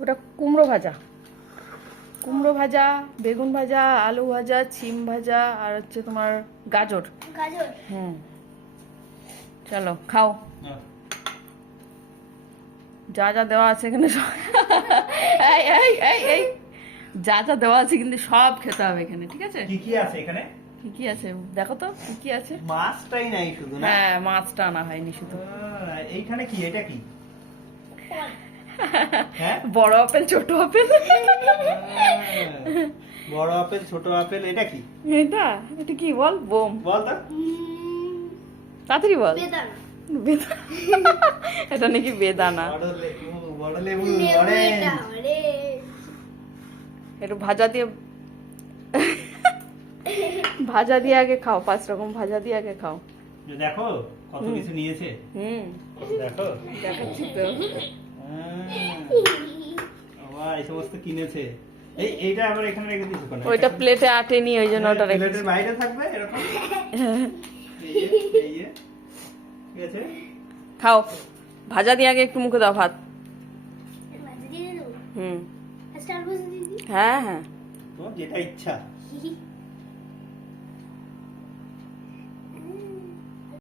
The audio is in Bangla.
ওটা কুমড়ো ভাজা, কুমড়ো ভাজা, বেগুন ভাজা, আলু ভাজা, সিম ভাজা, আর হচ্ছে তোমার গাজর। গাজর। হুম, চলো খাও। যা যা দেওয়া আছে এখানে এই এই এই এই যা যা দেওয়া আছে কিন্তু সব খেতে হবে এখানে, ঠিক আছে? কি কি আছে এখানে? কি কি আছে দেখো তো, কি কি আছে। মাছটাই নাই শুধু না? হ্যাঁ, মাছটা আনা হয়নি শুধু। এইখানে কি, এটা কি? হ্যাঁ, বড় আপেল, ছোট আপেল। বড় আপেল, ছোট আপেল, এটা কি? এটা এটা কি বল? বোম। বল তো। তাড়াতাড়ি বল। বেদানা। বেদানা। এটা নাকি বেদানা। বড় লেবু, লেবু অরেঞ্জ। এটা, অরেঞ্জ। একটু ভাজা দিয়ে ভাজা দিয়ে আগে খাও, 5 রকম ভাজা দিয়ে আগে খাও। দেখো কত কিছু নিয়েছে। হুম, দেখো, দেখাচ্ছি তো। বাবা এই সমস্ত কিনেছে। এইটা আবার এখানে রেখে দিছো কেন? ওইটা প্লেটে আটেনি, ওই জন্য ওটা রেখেছি। প্লেটের বাইরে থাকবে এরকম। এই যে, ঠিক আছে। খাও, ভাজা দিয়ে আগে একটু মুখে দাও ভাত। ভাজা দিয়ে দেবো। হুম, আচ্ছা, আর বুঝে দিদি। হ্যাঁ হ্যাঁ। তোমার যেটা ইচ্ছা।